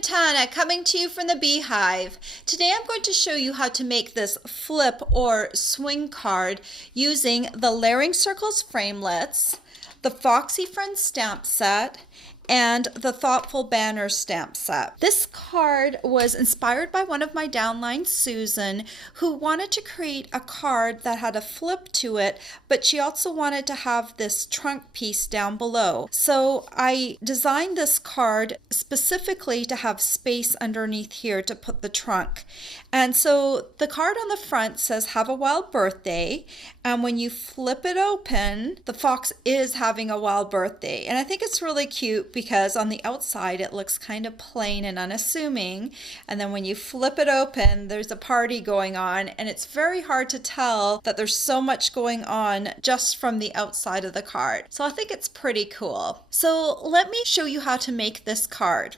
Quintana coming to you from the Beehive. Today I'm going to show you how to make this flip or swing card using the Layering Circles framelits, the Foxy Friends stamp set, and the Thoughtful Banner stamp set. This card was inspired by one of my downlines, Susan, who wanted to create a card that had a flip to it, but she also wanted to have this trunk piece down below. So I designed this card specifically to have space underneath here to put the trunk. And so the card on the front says, "Have a wild birthday." And when you flip it open, the fox is having a wild birthday. And I think it's really cute because on the outside it looks kind of plain and unassuming, and then when you flip it open there's a party going on, and it's very hard to tell that there's so much going on just from the outside of the card. So I think it's pretty cool. So let me show you how to make this card.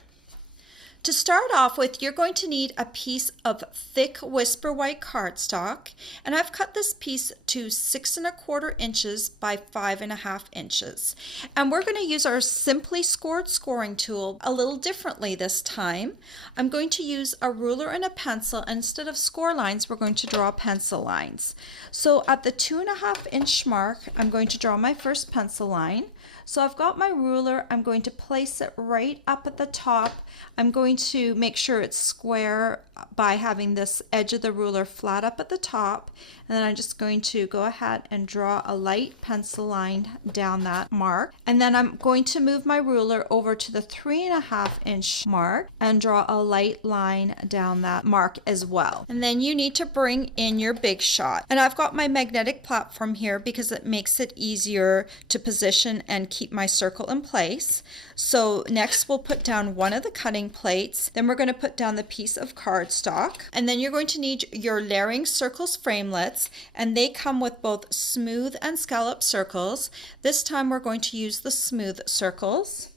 To start off with, you're going to need a piece of thick Whisper White cardstock, and I've cut this piece to 6 1/4 inches by 5 1/2 inches. And we're going to use our Simply Scored scoring tool a little differently this time. I'm going to use a ruler and a pencil, and instead of score lines, we're going to draw pencil lines. So at the 2 1/2 inch mark, I'm going to draw my first pencil line. So I've got my ruler, I'm going to place it right up at the top. I'm going to make sure it's square by having this edge of the ruler flat up at the top, and then I'm just going to go ahead and draw a light pencil line down that mark, and then I'm going to move my ruler over to the 3 1/2 inch mark and draw a light line down that mark as well. And then you need to bring in your big shot, and I've got my magnetic platform here because it makes it easier to position and keep my circle in place. So next we'll put down one of the cutting plates, then we're going to put down the piece of cardstock, and then you're going to need your Layering Circles framelits, and they come with both smooth and scallop circles. This time we're going to use the smooth circles.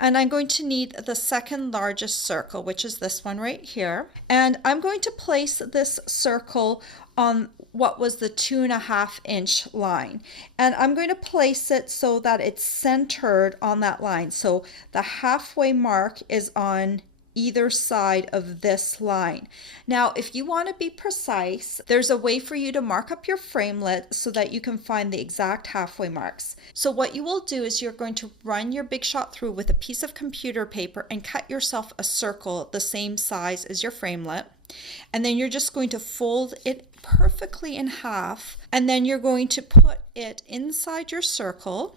And I'm going to need the second largest circle, which is this one right here. And I'm going to place this circle on what was the 2 1/2 inch line. And I'm going to place it so that it's centered on that line. So the halfway mark is on either side of this line. Now, if you want to be precise, there's a way for you to mark up your framelit so that you can find the exact halfway marks. So what you will do is you're going to run your big shot through with a piece of computer paper and cut yourself a circle the same size as your framelit. And then you're just going to fold it perfectly in half, and then you're going to put it inside your circle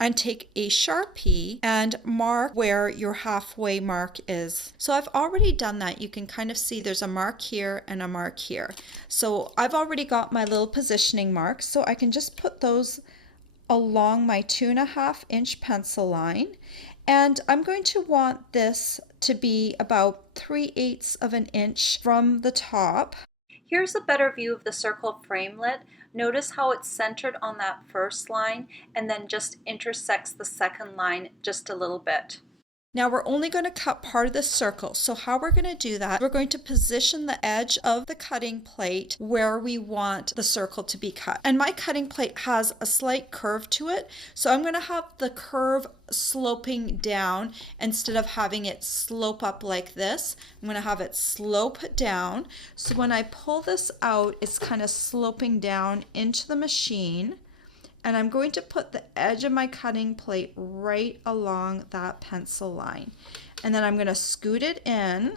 and take a Sharpie and mark where your halfway mark is. So I've already done that. You can kind of see there's a mark here and a mark here. So I've already got my little positioning marks, so I can just put those along my 2 1/2 inch pencil line. And I'm going to want this to be about 3/8 of an inch from the top. Here's a better view of the circle framelit. Notice how it's centered on that first line and then just intersects the second line just a little bit. Now we're only going to cut part of the circle. So how we're going to do that, we're going to position the edge of the cutting plate where we want the circle to be cut. And my cutting plate has a slight curve to it. So I'm going to have the curve sloping down instead of having it slope up like this. I'm going to have it slope down. So when I pull this out, it's kind of sloping down into the machine. And I'm going to put the edge of my cutting plate right along that pencil line. And then I'm going to scoot it in,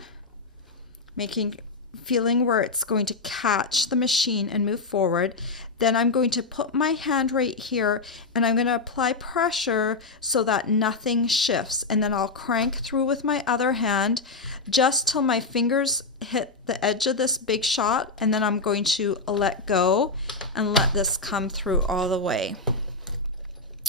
feeling where it's going to catch the machine and move forward. Then I'm going to put my hand right here and I'm going to apply pressure so that nothing shifts. And then I'll crank through with my other hand just till my fingers hit the edge of this big shot, and then I'm going to let go and let this come through all the way.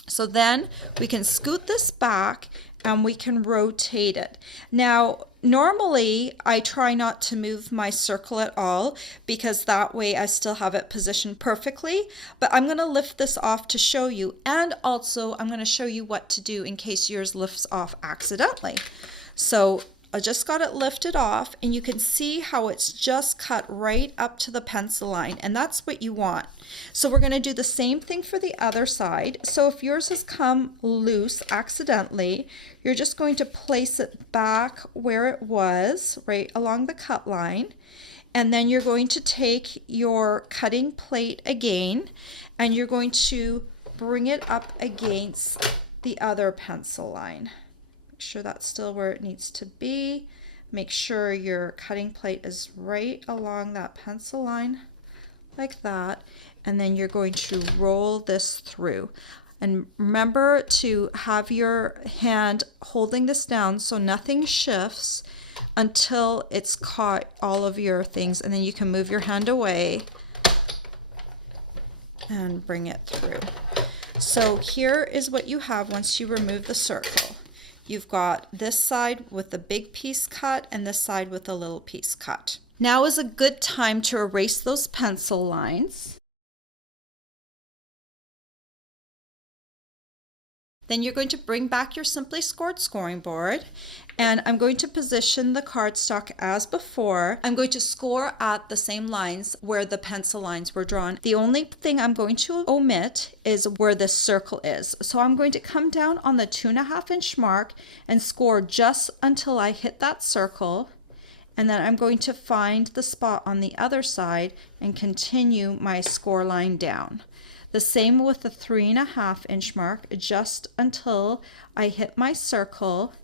So then we can scoot this back and we can rotate it. Now, normally I try not to move my circle at all because that way I still have it positioned perfectly, but I'm going to lift this off to show you, and also I'm going to show you what to do in case yours lifts off accidentally. So I just got it lifted off, and you can see how it's just cut right up to the pencil line, and that's what you want. So we're going to do the same thing for the other side. So if yours has come loose accidentally, you're just going to place it back where it was, right along the cut line. And then you're going to take your cutting plate again, and you're going to bring it up against the other pencil line. Make sure that's still where it needs to be. Make sure your cutting plate is right along that pencil line, like that. And then you're going to roll this through. And remember to have your hand holding this down so nothing shifts until it's caught all of your things, and then you can move your hand away and bring it through. So here is what you have once you remove the circle. You've got this side with the big piece cut and this side with the little piece cut. Now is a good time to erase those pencil lines. Then you're going to bring back your Simply Scored scoring board, and I'm going to position the cardstock as before. I'm going to score at the same lines where the pencil lines were drawn. The only thing I'm going to omit is where this circle is. So I'm going to come down on the 2.5 inch mark and score just until I hit that circle. And then I'm going to find the spot on the other side and continue my score line down. The same with the 3.5 inch mark, just until I hit my circle,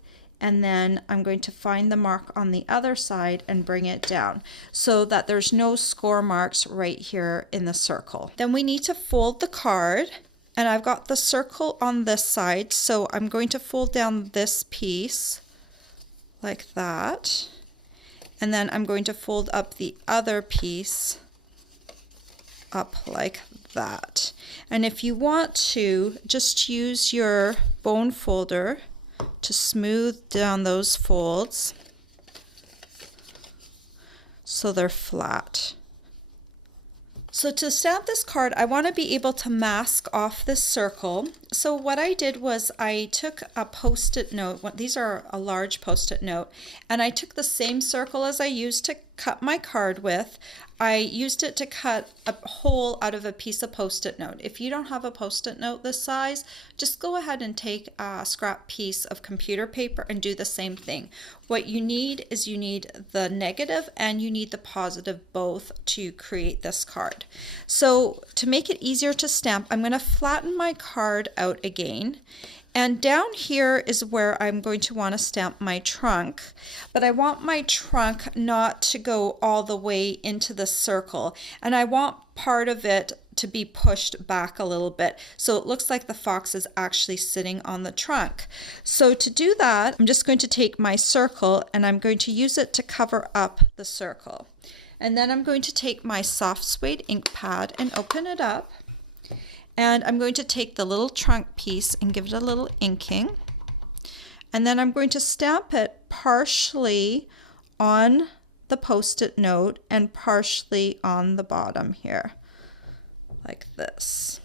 and then I'm going to find the mark on the other side and bring it down so that there's no score marks right here in the circle. Then we need to fold the card, and I've got the circle on this side, so I'm going to fold down this piece like that, and then I'm going to fold up the other piece up like that. And if you want to, just use your bone folder to smooth down those folds so they're flat. So to stamp this card, I want to be able to mask off this circle. So what I did was I took a Post-it note, these are a large Post-it note, and I took the same circle as I used to cut my card with. I used it to cut a hole out of a piece of Post-it note. If you don't have a Post-it note this size, just go ahead and take a scrap piece of computer paper and do the same thing. What you need is you need the negative and you need the positive both to create this card. So to make it easier to stamp, I'm going to flatten my card out again. And down here is where I'm going to want to stamp my trunk, but I want my trunk not to go all the way into the circle, and I want part of it to be pushed back a little bit so it looks like the fox is actually sitting on the trunk. So to do that, I'm just going to take my circle and I'm going to use it to cover up the circle. And then I'm going to take my soft suede ink pad and open it up. And I'm going to take the little trunk piece and give it a little inking. And then I'm going to stamp it partially on the Post-it note and partially on the bottom here, like this.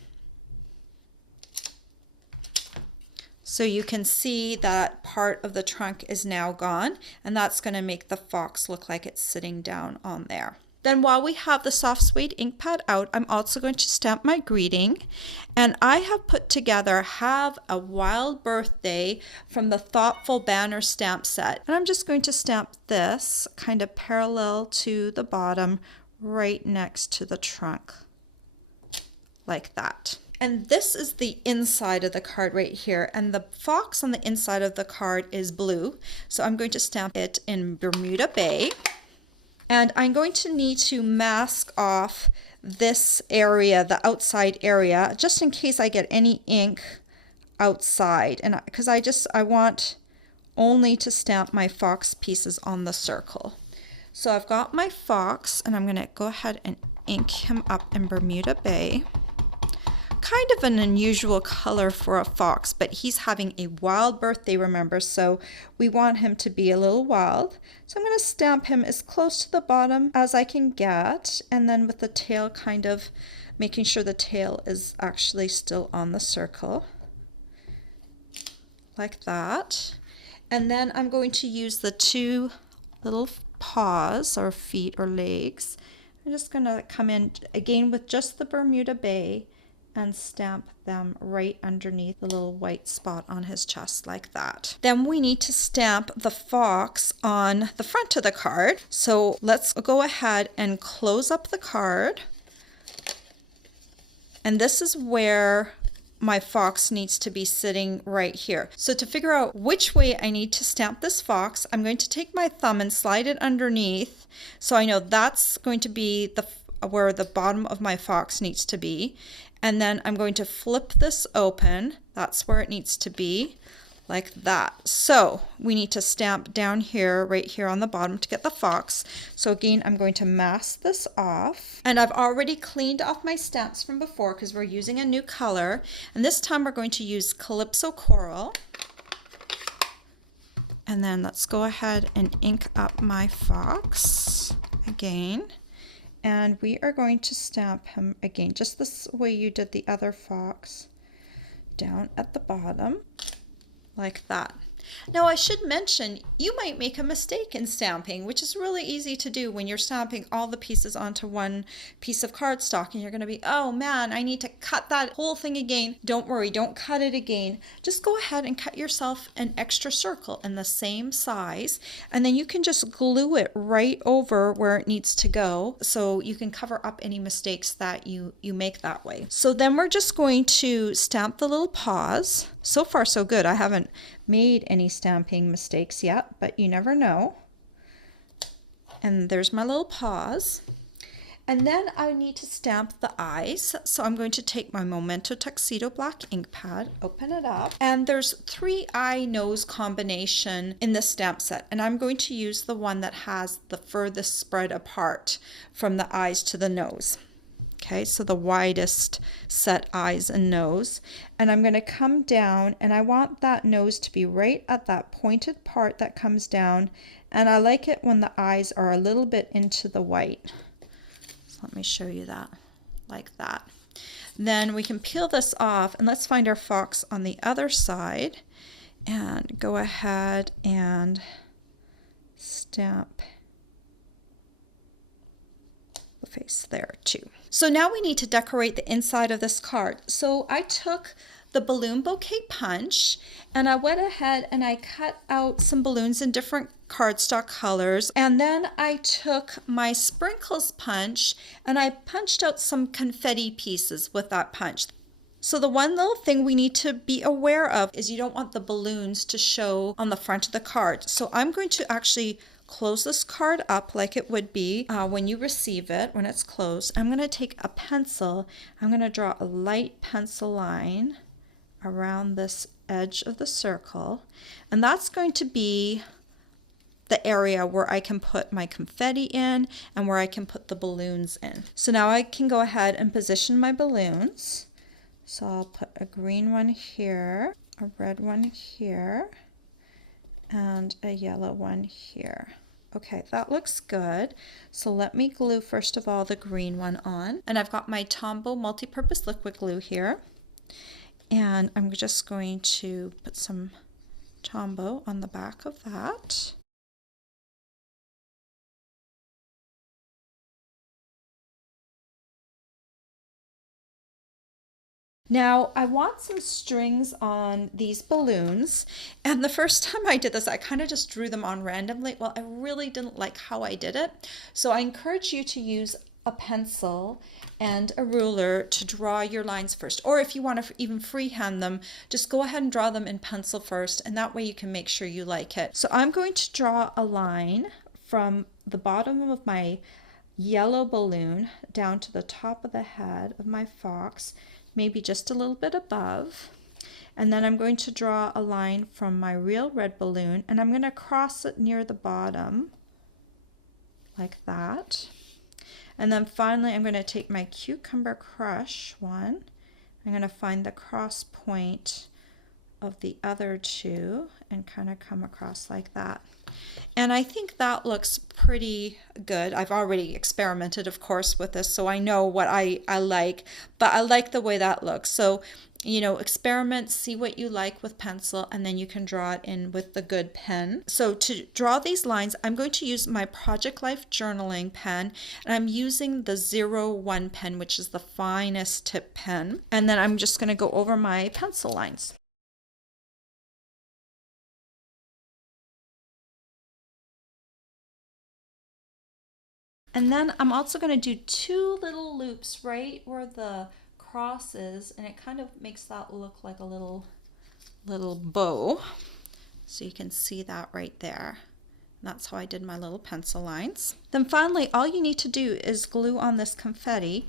So you can see that part of the trunk is now gone, and that's going to make the fox look like it's sitting down on there. Then while we have the soft suede ink pad out, I'm also going to stamp my greeting. And I have put together Have a Wild Birthday from the Thoughtful Banner stamp set. And I'm just going to stamp this kind of parallel to the bottom right next to the trunk, like that. And this is the inside of the card right here. And the fox on the inside of the card is blue. So I'm going to stamp it in Bermuda Bay. And I'm going to need to mask off this area, the outside area, just in case I get any ink outside. And because I want only to stamp my fox pieces on the circle. So I've got my fox, and I'm going to go ahead and ink him up in Bermuda Bay. Kind of an unusual color for a fox, but he's having a wild birthday, remember, so we want him to be a little wild. So I'm going to stamp him as close to the bottom as I can get, and then with the tail kind of making sure the tail is actually still on the circle, like that. And then I'm going to use the two little paws or feet or legs. I'm just going to come in again with just the Bermuda Bay and stamp them right underneath the little white spot on his chest like that. Then we need to stamp the fox on the front of the card. So let's go ahead and close up the card. And this is where my fox needs to be sitting right here. So to figure out which way I need to stamp this fox, I'm going to take my thumb and slide it underneath. So I know that's going to be where the bottom of my fox needs to be. And then I'm going to flip this open. That's where it needs to be, like that. So we need to stamp down here, right here on the bottom to get the fox. So again, I'm going to mask this off. And I've already cleaned off my stamps from before because we're using a new color. And this time we're going to use Calypso Coral. And then let's go ahead and ink up my fox again. And we are going to stamp him again, just this way you did the other fox, down at the bottom, like that. Now I should mention, you might make a mistake in stamping, which is really easy to do when you're stamping all the pieces onto one piece of cardstock and you're going to be, oh man, I need to cut that whole thing again. Don't worry, don't cut it again. Just go ahead and cut yourself an extra circle in the same size, and then you can just glue it right over where it needs to go so you can cover up any mistakes that you make that way. So then we're just going to stamp the little paws. So far so good. I haven't made any stamping mistakes yet, but you never know. And there's my little paws. And then I need to stamp the eyes. So I'm going to take my Memento Tuxedo black ink pad, open it up, and there's 3 eye nose combination in this stamp set. And I'm going to use the one that has the furthest spread apart from the eyes to the nose. Okay, so the widest set eyes and nose. And I'm going to come down, and I want that nose to be right at that pointed part that comes down. And I like it when the eyes are a little bit into the white. So let me show you that, like that. Then we can peel this off, and let's find our fox on the other side and go ahead and stamp the face there too. So now we need to decorate the inside of this card. So I took the balloon bouquet punch and I went ahead and I cut out some balloons in different cardstock colors, and then I took my sprinkles punch and I punched out some confetti pieces with that punch. So the one little thing we need to be aware of is you don't want the balloons to show on the front of the card. So I'm going to actually close this card up like it would be when you receive it, when it's closed. I'm going to take a pencil. I'm going to draw a light pencil line around this edge of the circle, and that's going to be the area where I can put my confetti in and where I can put the balloons in. So now I can go ahead and position my balloons. So I'll put a green one here, a red one here, and a yellow one here. Okay, that looks good. So let me glue first of all the green one on. And I've got my Tombow multi-purpose liquid glue here. And I'm just going to put some Tombow on the back of that. Now I want some strings on these balloons, and the first time I did this I kind of just drew them on randomly. Well, I really didn't like how I did it, so I encourage you to use a pencil and a ruler to draw your lines first, or if you want to even freehand them, just go ahead and draw them in pencil first, and that way you can make sure you like it. So I'm going to draw a line from the bottom of my yellow balloon down to the top of the head of my fox, maybe just a little bit above, and then I'm going to draw a line from my real red balloon, and I'm going to cross it near the bottom like that. And then finally I'm going to take my Cucumber Crush one. I'm going to find the cross point of the other two and kind of come across like that. And I think that looks pretty good. I've already experimented, of course, with this, so I know what I like, but I like the way that looks. So You know, experiment, see what you like with pencil, and then you can draw it in with the good pen. So to draw these lines, I'm going to use my Project Life journaling pen, and I'm using the 01 pen, which is the finest tip pen. And then I'm just going to go over my pencil lines. And then I'm also going to do 2 little loops right where the cross is, and it kind of makes that look like a little bow. So you can see that right there. And that's how I did my little pencil lines. Then finally, all you need to do is glue on this confetti.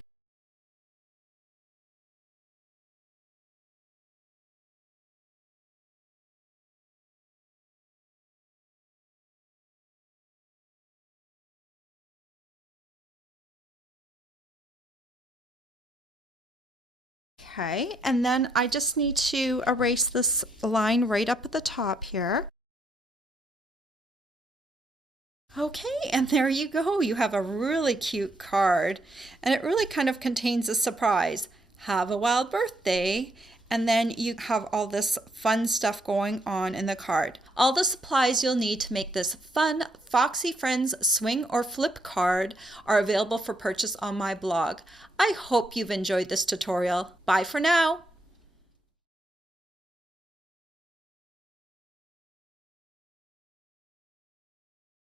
Okay, and then I just need to erase this line right up at the top here. Okay, and there you go. You have a really cute card, and it really kind of contains a surprise. Have a wild birthday, and then you have all this fun stuff going on in the card. All the supplies you'll need to make this fun Foxy Friends swing or flip card are available for purchase on my blog. I hope you've enjoyed this tutorial. Bye for now.